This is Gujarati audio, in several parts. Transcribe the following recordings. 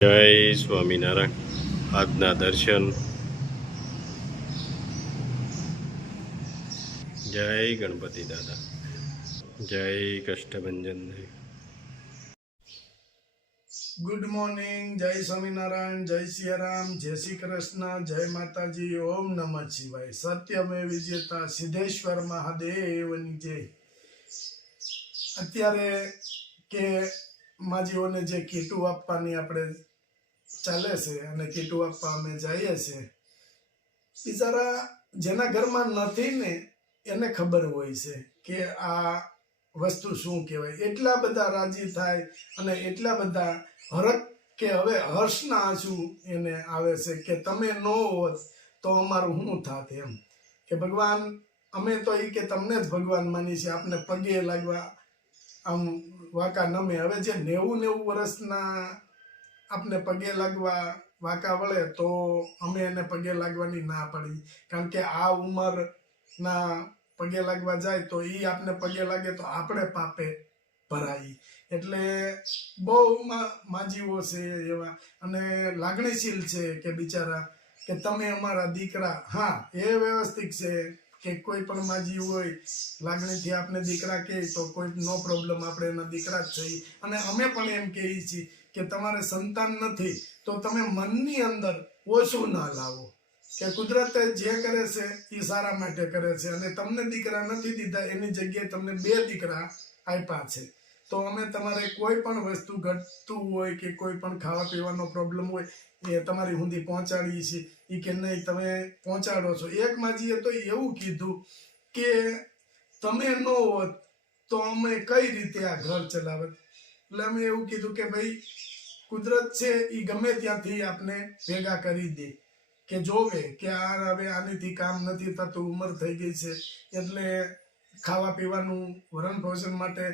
જય સ્વામિનારાયણ. આજના દર્શન. જય ગણપતિ દાદા. જય કષ્ટભંજન. Good morning. જય સ્વામિનારાયણ, જય સિયારામ, જય શ્રી કૃષ્ણ, જય માતાજી, ઓમ નમઃ શિવાય. સત્યમે વિજેતા સિદ્ધેશ્વર મહાદેવની જય. અત્યારે કે માજીઓને જે કીટું આપવાની આપણે ચાલે છે અને કીટું આપવા અમે જઈએ છીએ, બિચારા જેના ઘરમાં નથી ને એને ખબર હોય છે કે આ વસ્તુ શું કહેવાય. એટલા બધા રાજી થાય અને એટલા બધા હરખ કે હવે હર્ષના આંસુ એને આવે છે કે તમે ન હોત તો અમારું શું થાત. એમ કે ભગવાન, અમે તો એ કે તમને જ ભગવાન માની છીએ, આપને પગે લાગવા આમ વાંકા નમે. હવે જે 90 વર્ષના આપને પગે લાગવા વાંકા વળે તો અમે એને પગે લાગવાની ના પડી, કારણ કે આ ઉંમરના પગે લાગવા જાય તો એ આપને પગે લાગે તો આપણે પાપે ભરાઈ. એટલે બહુ માજીઓ છે એવા અને લાગણીશીલ છે કે બિચારા કે તમે અમારા દીકરા. હા, એ વ્યવસ્થિત છે કે કોઈ પણ માજી હોય લાગણીથી આપણે દીકરા કહે તો કોઈ નો પ્રોબ્લેમ, આપણે એના દીકરા જ છીએ. અને અમે પણ એમ કહીએ છીએ કે તમારે સંતાન નથી તો તમે મનની અંદર ઓછું ના લાવો, કે કુદરતે જે કરે છે એ સારા માટે કરે છે. અને તમને દીકરા નથી દીધા, એની જગ્યાએ તમને 2 દીકરા આપ્યા છે. તો અમે તમારે કોઈ પણ વસ્તુ ઘટતું હોય કે કોઈ પણ ખાવા પીવાનો પ્રોબ્લેમ હોય એ તમારી સુધી પહોંચાડીએ છીએ. એ કે નહીં તમે પહોંચાડો છો. એક માજીએ તો એવું કીધું કે તમે ન હોત તો અમે કઈ રીતે આ ઘર ચલાવત. એટલે અમે એવું કીધું કે ભાઈ કુદરત છે એ ગમે ત્યાંથી આપને ભેગા કરી દે, કે જોવે કે આ હવે આનીથી કામ નથી થતું, ઉંમર થઈ ગઈ છે, એટલે ખાવા પીવાનું ભરણ પોષણ માટે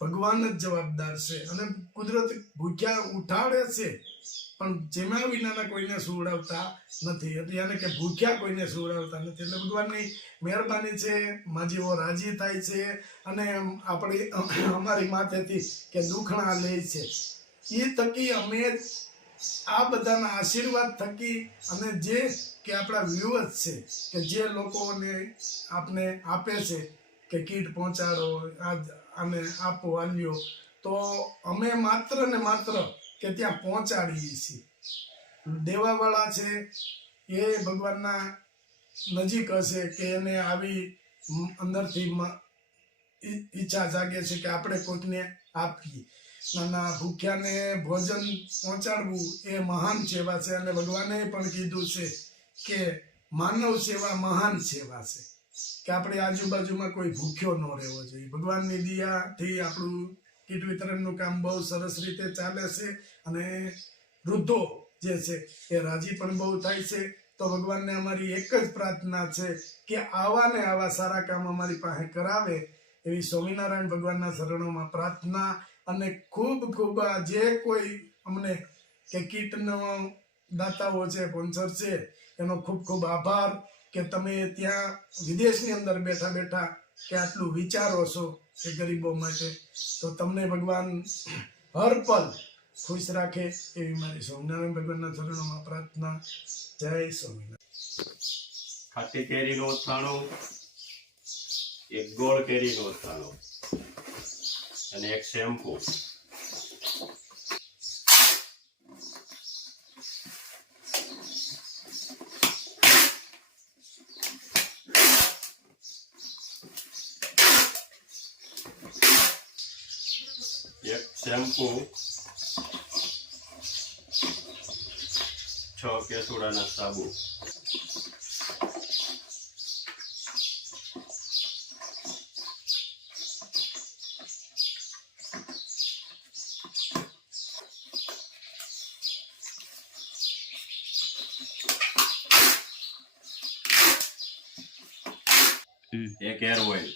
ભગવાન જ જવાબદાર છે. અને કુદરત ભૂખ્યા ઉઠાડે છે પણ જેમાં વિનાના કોઈને સુવડાવતા નથી, એટલે યાને કે ભૂખ્યા કોઈને સુવડાવતા નથી. એટલે ભગવાનની મહેરબાની છે, માજીઓ રાજી થાય છે અને આપણી અમારી માથેથી કે દુખણા લે છે. એ થકી અમે આ બધાના આશીર્વાદ થકી અને જે કે આપણા વ્યુઅર્સ છે કે જે લોકોને આપને આપે છે કે કીટ પહોંચાડો, આને આપો આલ્યો, તો અમે માત્ર ને માત્ર કે ત્યાં પહોંચાડીએ છીએ. દેવાવાળા છે એ ભગવાનના નજીક હશે કે એને આવી અંદરથી ઈચ્છા જાગે છે કે આપણે કોઈકને આપીએ. નાના ભૂખ્યાને ભોજન પહોંચાડવું એ મહાન સેવા છે. અને ભગવાને પણ કીધું છે કે માનવ સેવા મહાન સેવા છે, કે આપણે આજુબાજુમાં કોઈ ભૂખ્યો ન રહેવો જોઈએ. ભગવાનની દયાથી આપણું કીટ વિતરણનું કામ બહુ સરસ રીતે ચાલે છે અને વૃદ્ધો જે છે એ રાજી પણ બહુ થાય છે. તો ભગવાનને અમારી એક જ પ્રાર્થના છે કે આવા ને આવા સારા કામ અમારી પાસે કરાવે, એવી સ્વામિનારાયણ ભગવાનના શરણોમાં પ્રાર્થના. અને ખૂબ ખૂબ જે કોઈ અમને કે કીટનો દાતાઓ છે, સ્પોન્સર છે, એનો ખૂબ ખૂબ આભાર કે તમે ત્યાં વિદેશની અંદર બેઠા બેઠા કે આટલું વિચારો છો કે ગરીબો માટે. તો તમને ભગવાન હર પલ ખુશ રાખે એવી મારી સ્વામિનારાયણ ભગવાનના ચરણોમાં પ્રાર્થના. જય સ્વામિનારાયણ. ખાટી કેરીનું અથાણું, એક ગોળ કેરીનું અથાણું અને એક શેમ્પુ. એક શેમ્પુ, 6 કેસુડાના સાબુ. એક હેર ઓઇલ.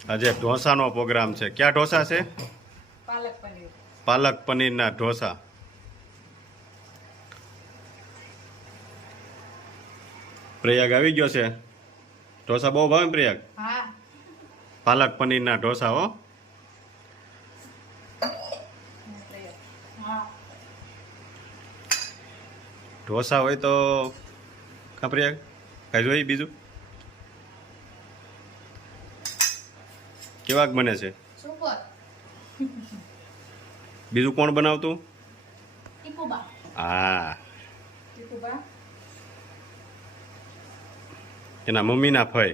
આજે ઢોસાનો પ્રોગ્રામ છે. ક્યાં ઢોસા છે? પાલક પનીર. પાલક પનીરના ઢોસા. પ્રયાગ આવી ગયો છે. ઢોસા બહુ ભાવે ને પ્રયાગ? હા. પાલક પનીરના ઢોસા હો. હા. ઢોસા હોય તો કા પ્રયાગ કાંઈ જોઈએ બીજું કેવાક બને છે? સુપર. બીજું કોણ બનાવતું? ટીપુબા. હા, ટીપુબા. એના મમ્મીના ફઈ.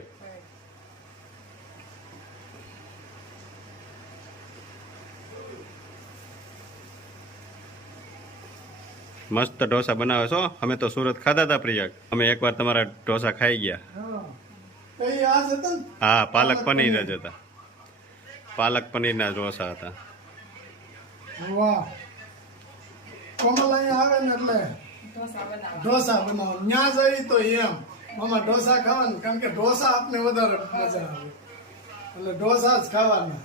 મસ્ત ઢોસા બનાવે છો. અમે તો સુરત ખાધા હતા પ્રયાગ. અમે એકવાર તમારા ઢોસા ખાઈ ગયા. હા કઈ આ જ હતા ને? હા, પાલક પનીર જ હતા. પાલક પનીરના ઢોસા હતા. વાહ કોમલ અહીંયા આવે ને એટલે ઢોસા બનાવવા. ઢોસા બનાવો. ન્યા જઈ તો એમ મામા ઢોસા ખાવાનું, કારણ કે ઢોસા આપને વધારે મજા આવે એટલે ઢોસા જ ખાવાના.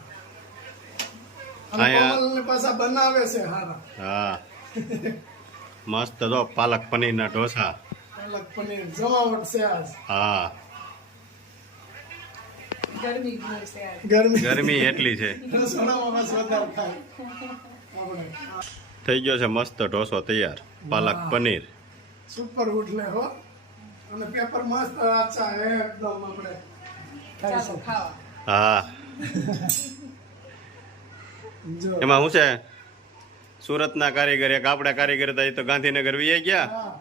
અને અહીંયા- કોમલને પાછા બનાવે છે હારા. હા, મસ્ત જો પાલક પનીરના ઢોસા. પાલક પનીર જમાવટ છે આજ. હા, ગરમી બહુ છે આજ. ગરમી એટલી છે. રસોડામાં બસ વધારે ખાય આપણે. થઈ ગયો છે મસ્ત ઢોસો તૈયાર. પાલક વાહ. પનીર. સુપર ઉઠલે હો. અને પેપર મસ્ત આછા એકદમ આપણે ખાઈ ચાલો શકીએ. ખાવા. હા, જો એમાં શું છે? સુરતના કારીગર એક આપણા કારીગર હતા, એ તો ગાંધીનગર વી ગયા. હા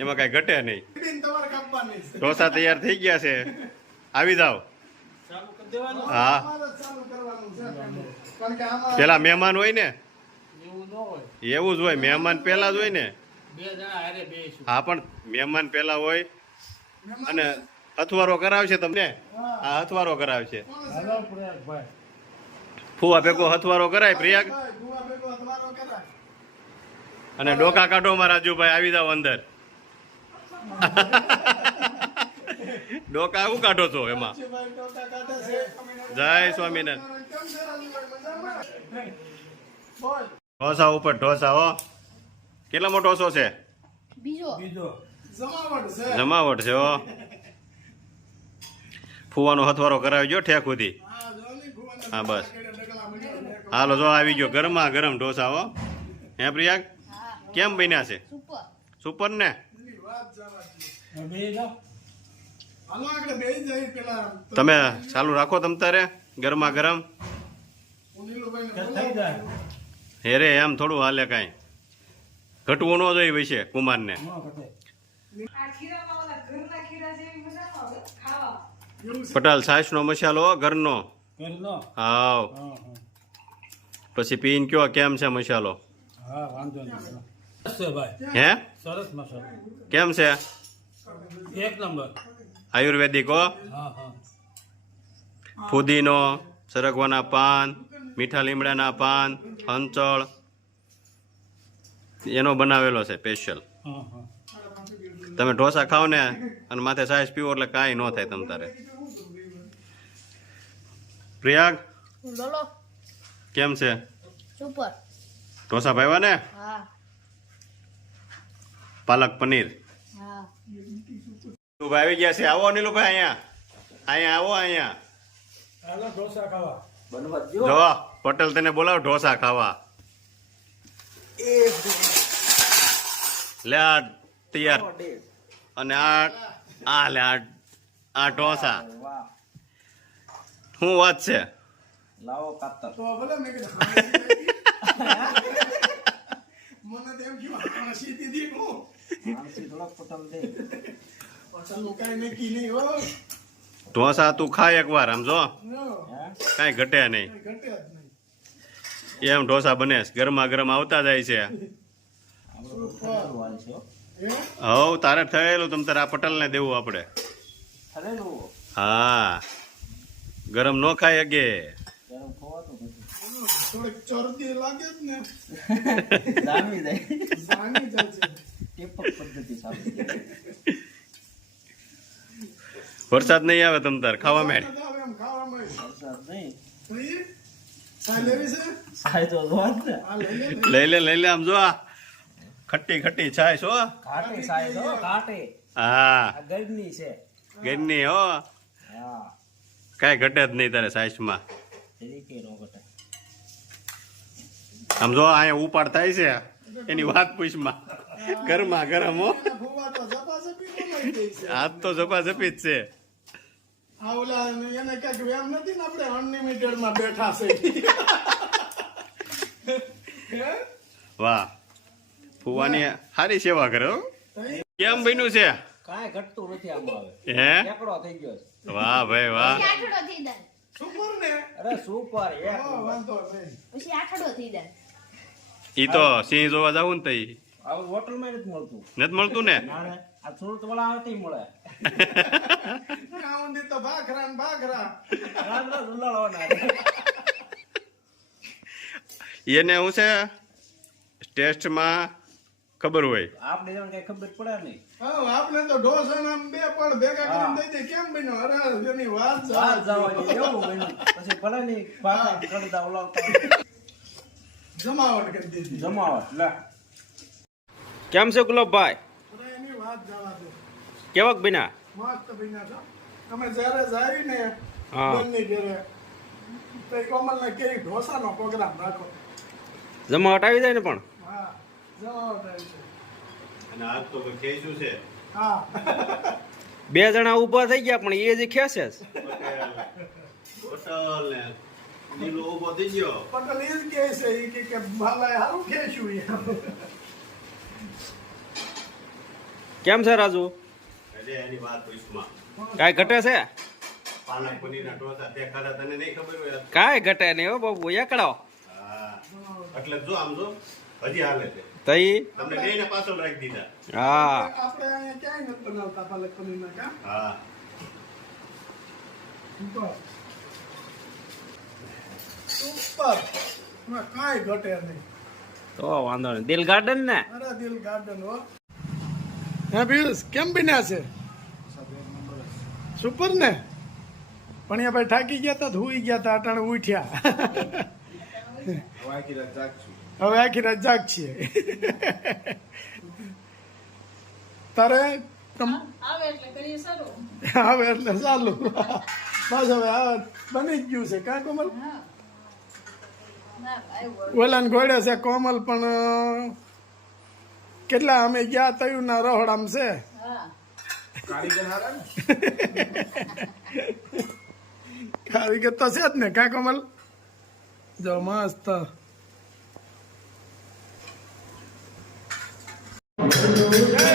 એમાં કાંઈ ઘટે નહીં. બિન તમારે કાપવાની છે. ઢોસા તૈયાર થઈ ગયા છે. આવી જાઓ. હા, અમારે જ ચાલુ કરવાનું છે કારણ કે આમાં પેલા મહેમાન હોય ને એવું જ હોય. મહેમાન પેલા જ હોય ને. હા, પણ મહેમાન પેલા હોય અને અથવારો કરાવશે તમને. આ અથવારો કરાવશે. ફુવા ભેગો અથવારો કરાય પ્રયાગ. ભાઈ, ગુવા ભેગો તમારો કરાય. અને ડોકા કાઢો માં રાજુભાઈ. આવી જાઓ અંદર. ડોકા શું કાઢો છો એમાં? રાજુભાઈ ટોકા કાઢે છે. જય સ્વામિનારાયણ. કેમ છે રાજુભાઈ, મજામાં? બોલ. ઢોસા ઉપર ઢોસા હો. કેટલા મોટો ઢોસો છે? બીજો. જમાવટ છે. જમાવટ છે હો. ફુવાનો હથવારો કરાવી જો ઠેક સુધી. હા, જો ની ગુવાના હા, બસ. ડગલા મળ્યા. હાલો જો આવી ગયો ગરમા ગરમ ઢોસા હો. હે પ્રિયાગ? હા. કેમ બન્યા છે? સુપર. સુપર ને? એની વાત જવા દે. હાલો આગળ બેસી જાય પેલા તમે ચાલુ રાખો તમ તારે ગરમા ગરમ. નીલુભાઈને બોલાવો. હેરે એમ થોડું હાલે કાંઈ ઘટવું ન જોઈએ વિશે કુમારને. આ ખીરામાં ઓલા ઘરના ખીરા જેવી મજા ન આવે ખાવા. એવું છે. પટેલ છાશનો મસાલો હો, ઘરનો. હાવ. પછી પીને કયો કેમ છે મસાલો? હે સરસ મસાલો કેમ છે? એક નંબર. આયુર્વેદિક હો. હા હા ફુદીનો, સરગવાના પાન, મીઠા લીમડાના પાન, હંચળ એનો બનાવેલો છે સ્પેશિયલ. હા હા તમે ઢોસા ખાઓ ને અને માથે સાઈઝ પીવો એટલે કાંઈ ન થાય તમ તારે. પ્રિયાગ બોલો. કેમ છે? સુપર. ઢોસા ભાવ્યા ને? હા. પાલક પનીર. હા. નીલુભાઈ આવી ગયા છે. આવો નીલુભાઈ અહીંયા આવો અહીંયા. હાલો ઢોસા ખાવા. જો પટેલ તને બોલાવ ઢોસા ખાવા. લે આ તૈયાર. અને આ લે આ ઢોસા. શું વાત છે? તો ભલે મેં કીધું મને તેમ કયું હાંસી દીધી હું પટલનું કાંઈ નક્કી નહીં હો. ઢોસા તું ખા એકવાર આમ જો નો, કાંઈ ઘટે નહીં. કાંઈ ઘટે જ નહીં. એમ ઢોસા બને છે. ગરમા ગરમ આવતા જાય છે. હવ તારે થયેલું તમ તારે આ પટેલને દેવું આપણે. હા, ગરમ નો ખાય અગે. થોડીક ચરબી લાગે જ ને જામી જાય છે. વરસાદ નહીં આવે તમ તાર ખાવા માંડ. તો હવે એમ ખાવા મળ્યું. ભાઈ, સાય લેવી છે? આ લઈ લે ને. લઈ લે આમ જો આ ખટ્ટી ખટ્ટી છાશ હો. ઘાટે સાહેબ હો ઘાટે હા આ ગરની છે ઘરની હો. હા કાંઈ ઘટે જ નહીં તારે છાશમાં. એની કે નો ઘટે આમ જો અહીંયા ઉપાડ થાય છે એની વાત પૂછમાં. ગરમા ગરમ હો. એના ભૂવા તો ઝપાઝપી બનાવી દે છે. હાથ તો ઝપાઝપી જ છે. આ ઓલા એને કઈક વેમ નથી ને આપણે અનલિમિટેડ માં બેઠા છે. હે? વાહ ફુવાની સારી સેવા કરે હો. કેમ બન્યું છે કાંઈ ઘટતું નથી આમાં હવે હે? એકડો થઈ ગયો છે વાહ ભાઈ વાહ. આઠડો થઈ જાય સુપર ને અરે સુપર એક હા, વાંધો નહીં. પછી આઠડો થઈ જાય ઈ તો સિંહ જોવા જાવું ને તઈ આવું હોટલમાં નથી મળતું નથી મળતું ને. ના રે, આ સુરત વાળા આવતી મળે કાઉન્ડી તો ભાખરા ને ભાખરા. રાત રાત ઉલાળવાના એને હું છે ટેસ્ટમાં ખબર હોય. આપણે જેમ કઈ ખબર પડે નહીં હા, આપણે તો ઢોસા ના બે પણ ભેગા કરીને દઈ દે. કેમ બન્યો? અરે એની વાત જ બહાર અલગ. જવાની એવું બન્યું પછી ભલે નહીં ભાખર કડદા ઉલાવતા જમાવટ કરી દીધી. જમાવટ લે કેમ છે ગુલાબભાઈ અરે એની વાત જવા દો. કેવાક બન્યા મસ્ત બન્યા છો. અમે જ્યારે જાય ને હા. બેનની ઘરે તો એ કોમલને કે ઢોસાનો પ્રોગ્રામ રાખો. જમાવટ આવી જાય ને પણ હા, જમાવટ આવી છે. અને આજ તો ખેંચ્યું છે હા. બે જણા ઊભા થઈ ગયા પણ એ જે ખેસે જ હોટલ ને નીલો ઉભો થઈ ગયો. પટેલ એ જ કહે છે ઈ કે ભાલાએ હારું ખેંચ્યું ઈ. કેમ છે રાજુ એટલે એની વાત પૂછમાં. કાંઈ ઘટે છે પાલક પનીરના ઢોસા તે ખાધા તને નહીં ખબર હોય. કાંઈ ઘટે નહીં હો બાબુ એકડો હા એટલે જો આમ જો હજી હાલે છે. તઈ તમને બેયને પાછળ રાખી દીધા. હા આપણે અહીંયા ક્યાંય નથી બનાવતા પાલક પનીરના કાં? હા સુપર. એમાં કાંઈ ઘટે નહીં. તો વાંધો નહીં દિલ ગાર્ડન ને અરે દિલ ગાર્ડન હો. હે પિયુષ કેમ બન્યા છે? સુપર ને પણ એ ભાઈ થાકી ગયા તા હુઈ ગયા તા અટાણે ઉઠ્યા. હવે આખી રાત જાગ છીએ. તારે આવે એટલે કરીએ સારું હવે એટલે ચાલુ બસ હવે આ બની જ ગયું છે કાં કોમલ? ના આવ્યો ઓલાને ઘોડે છે કોમલ પણ કેટલા અમે ગયા તયું ના રહોડામ છે. હા કારીગર તો છે જ ને કાં કોમલ? જો મસ્ત. જય